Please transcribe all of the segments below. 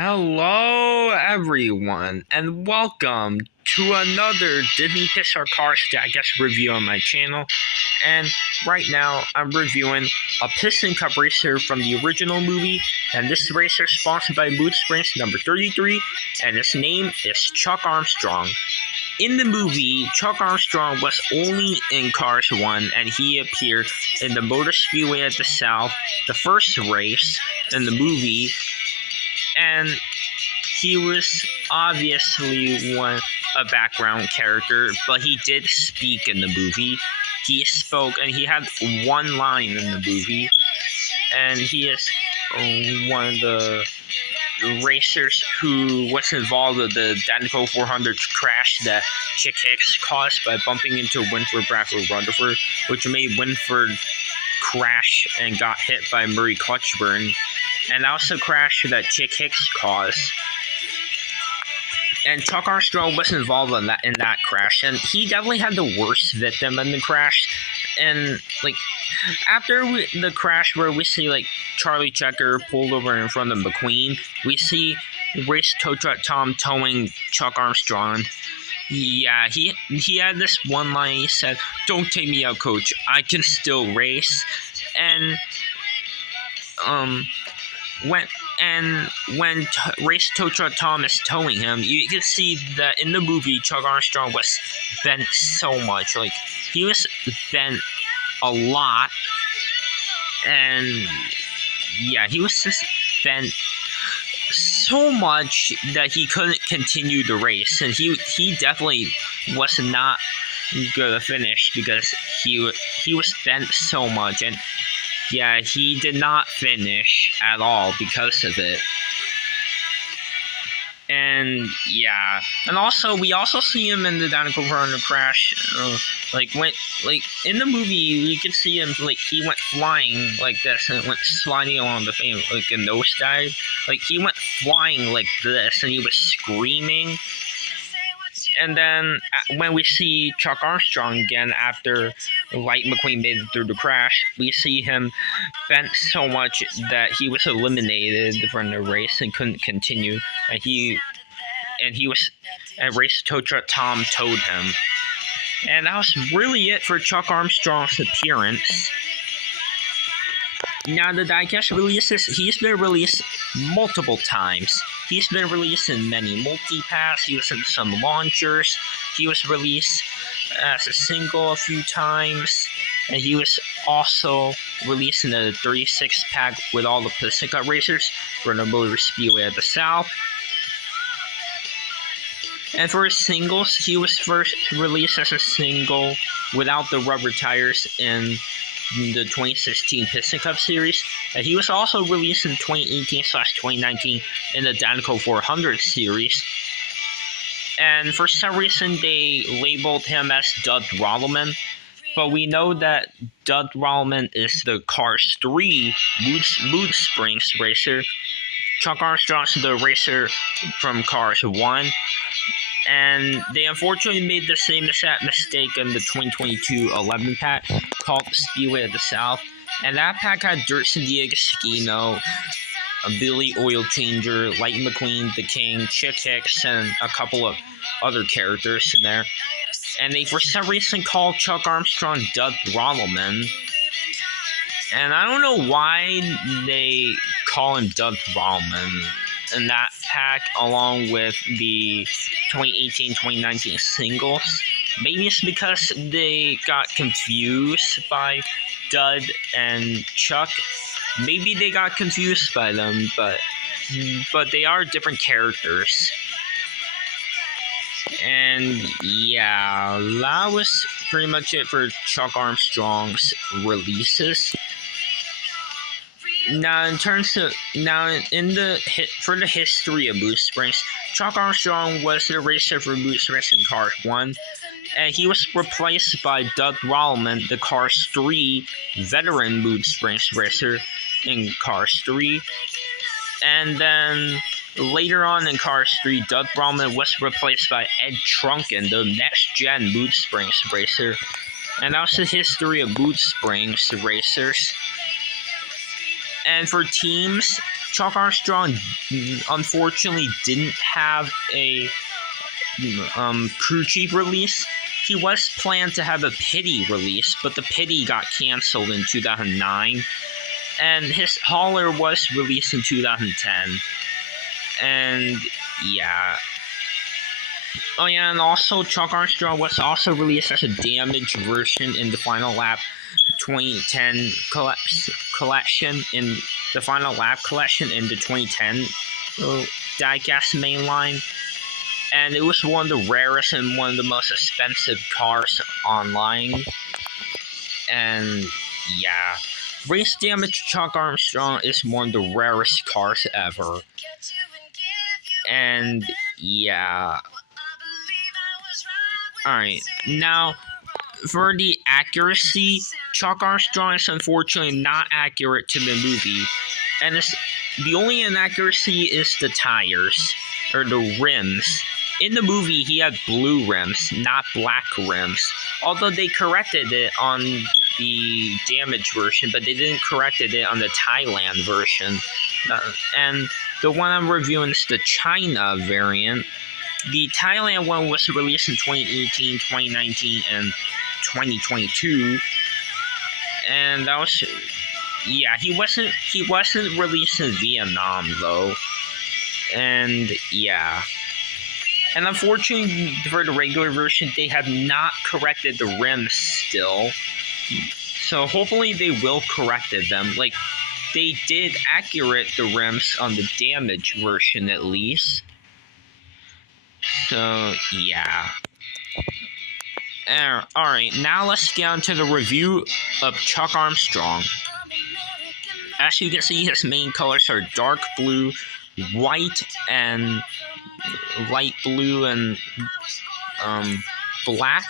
Hello, everyone, and welcome to another Disney Pixar Cars Digest review on my channel. And right now, I'm reviewing a Piston Cup racer from the original movie, and this racer is sponsored by Mood Springs number 33, and its name is Chuck Armstrong. In the movie, Chuck Armstrong was only in Cars 1, and he appeared in the Motor Speedway at the South, the first race in the movie, and he was obviously a background character, but he did speak in the movie. He spoke, and he had one line in the movie, and he is one of the racers who was involved with the Danico 400 crash that Chick Hicks caused by bumping into Winford Bradford Rutherford, which made Winford crash and got hit by Murray Clutchburn. And that was the crash that Chick Hicks caused. And Chuck Armstrong was involved in that crash, and he definitely had the worst victim in the crash. And after the crash, where we see Charlie Checker pulled over in front of McQueen, we see race tow truck Tom towing Chuck Armstrong. Yeah, he had this one line. He said, "Don't take me out, coach. I can still race." And when race tow truck Tom is towing him, you can see that in the movie Chuck Armstrong was bent so much. He was bent a lot, and yeah, he was just bent so much that he couldn't continue the race, and he definitely was not gonna finish because he was bent so much. And yeah, he did not finish at all because of it. And yeah, and we also see him in the Danico 400 crash. In the movie, you can see him he went flying like this and went sliding along the fan a nosedive. He went flying like this, and he was screaming. And then when we see Chuck Armstrong again after Light McQueen made it through the crash, we see him bent so much that he was eliminated from the race and couldn't continue. And race tow truck Tom towed him. And that was really it for Chuck Armstrong's appearance. Now, the digest releases, he's been released multiple times. He's been released in many multi-packs. He was in some launchers. He was released as a single a few times. And he was also released in a 36-pack with all the Piston Cup racers for the Motor Speedway at the South. And for his singles, he was first released as a single without the rubber tires in the 2016 Piston Cup Series, and he was also released in 2018/2019 in the Danico 400 Series. And for some reason, they labeled him as Dud Rollman, but we know that Dud Rollman is the Cars 3 Mood Springs racer. Chuck Armstrong's the racer from Cars 1. And they unfortunately made the same exact mistake in the 2022 11 pack called the Speedway of the South. And that pack had Dirt Sandia Gaschino, a Billy Oil Changer, Light McQueen, The King, Chick Hicks, and a couple of other characters in there. And they for some reason called Chuck Armstrong Dud Rollman. And I don't know why they call him Dud Rollman in that pack along with the 2018-2019 singles. Maybe it's because they got confused by Dud and Chuck. Maybe they got confused by them, but they are different characters. And yeah, that was pretty much it for Chuck Armstrong's releases. Now, for the history of Mood Springs, Chuck Armstrong was the racer for Mood Springs in Cars 1, and he was replaced by Dud Rollman, the Cars 3 veteran Mood Springs racer in Cars 3. And then later on in Cars 3, Dud Rollman was replaced by Ed Trunken, the next-gen Mood Springs racer. And that was the history of Mood Springs racers. And for teams, Chuck Armstrong unfortunately didn't have a crew chief release. He was planned to have a pity release, but the pity got canceled in 2009, and his hauler was released in 2010. And yeah. Oh yeah, and also Chuck Armstrong was also released as a damaged version in the Final Lap 2010 collection, in the Final Lap collection in the 2010 diecast mainline. And it was one of the rarest and one of the most expensive cars online. And yeah, race damage Chuck Armstrong is one of the rarest cars ever. And yeah. Alright, now for the accuracy, Chuck Armstrong is unfortunately not accurate to the movie. And the only inaccuracy is the tires, or the rims. In the movie, he had blue rims, not black rims. Although they corrected it on the damaged version, but they didn't correct it on the Thailand version. And the one I'm reviewing is the China variant. The Thailand one was released in 2018, 2019, and 2022. And that was, yeah, he wasn't released in Vietnam though. And yeah. And unfortunately, for the regular version, they have not corrected the rims still. So hopefully they will correct them. Like, they did accurate the rims on the damaged version at least. So, yeah. Alright, now let's get on to the review of Chuck Armstrong. As you can see, his main colors are dark blue, white, and light blue, and black.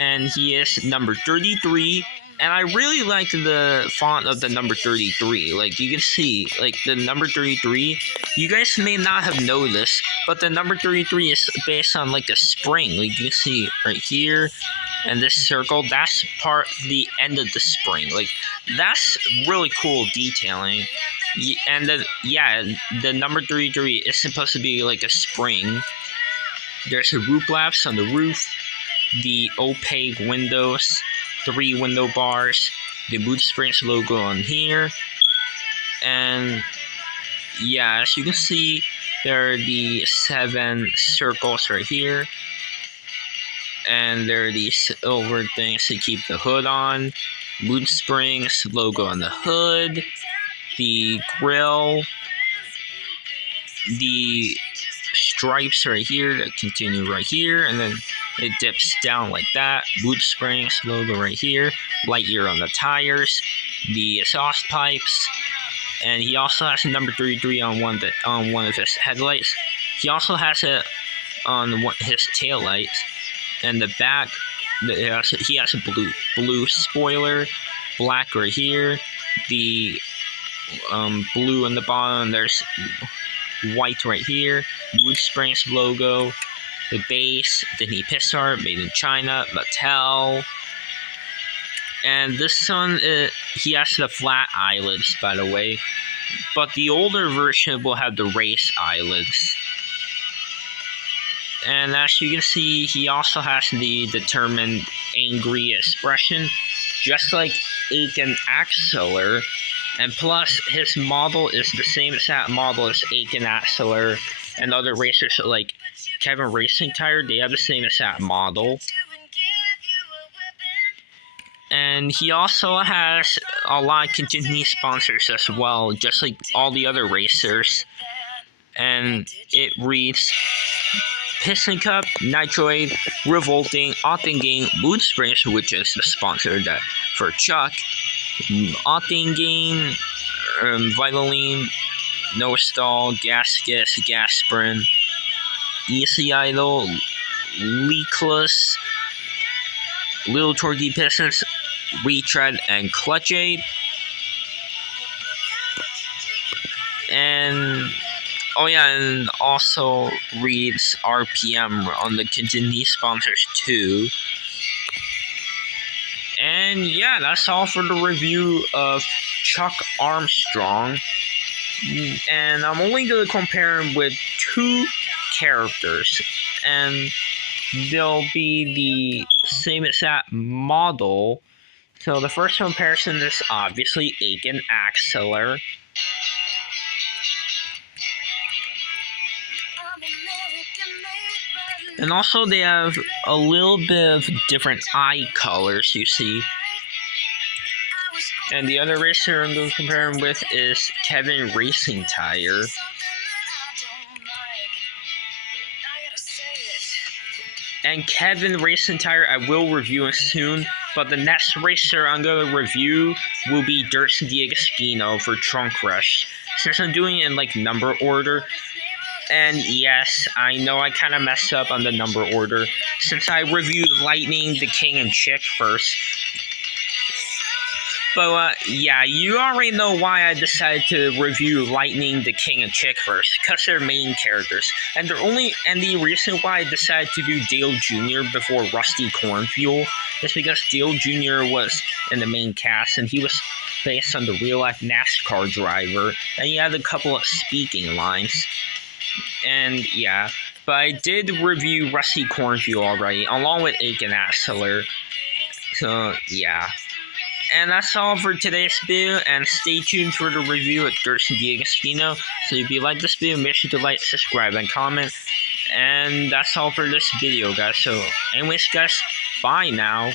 And he is number 33. And I really like the font of the number 33. Like, you can see, like, the number 33, you guys may not have noticed, but the number 33 is based on, like, a spring. Like, you can see right here, and this circle, that's the end of the spring. Like, that's really cool detailing. And the number 33 is supposed to be like a spring. There's a roof flaps on the roof, the opaque windows, 3 window bars, the boot springs logo on here, and yeah, as you can see, there are the 7 circles right here, and there are these silver things to keep the hood on, boot springs logo on the hood, the grill, the stripes right here that continue right here, and then it dips down like that. Boot springs logo right here. Light year on the tires. The exhaust pipes, and he also has a number 33 on one of his headlights. He also has it on his taillights, and the back. He has a blue spoiler, black right here. The blue on the bottom. There's white right here. Boot springs logo. The base, Disney Pixar, made in China, Mattel. And this one, he has the flat eyelids, by the way. But the older version will have the race eyelids. And as you can see, he also has the determined angry expression, just like Aiken Axler. And plus, his model is the same exact model as Aiken Axler and other racers like Kevin Racing Tire. They have the same exact model. And he also has a lot of contingency sponsors as well, just like all the other racers. And it reads Piston Cup, Nitroid, Revolting, Octane Boot Springs, which is the sponsor for Chuck, Octane, Vitaline, No Stall, Gaskets, Gasprin, Easy Idle, Leakless, Little Torquey Pistons, Retread, and Clutch Aid. And oh yeah, and also reads RPM on the contingency sponsors too. And yeah, that's all for the review of Chuck Armstrong, and I'm only going to compare him with 2 characters, and they'll be the same exact model. So the first comparison is obviously Aiken Axler. And also they have a little bit of different eye colors, you see. And the other racer I'm going to compare him with is Kevin Racing Tire. And Kevin Racing Tire I will review soon, but the next racer I'm going to review will be Dirksen D'Agostino for Trunk Rush, since I'm doing it in like number order. And yes, I know I kind of messed up on the number order, since I reviewed Lightning, the King, and Chick first. But yeah, you already know why I decided to review Lightning, the King, and Chick first, because they're main characters. And the reason why I decided to do Dale Jr. before Rusty Cornfuel is because Dale Jr. was in the main cast, and he was based on the real-life NASCAR driver, and he had a couple of speaking lines. And yeah, but I did review Rusty Cornfuel already, along with Aiken Axler. So yeah. And that's all for today's video, and stay tuned for the review at Dirksen D'Agostino. So if you like this video, make sure to like, subscribe, and comment. And that's all for this video, guys. So anyways, guys, bye now.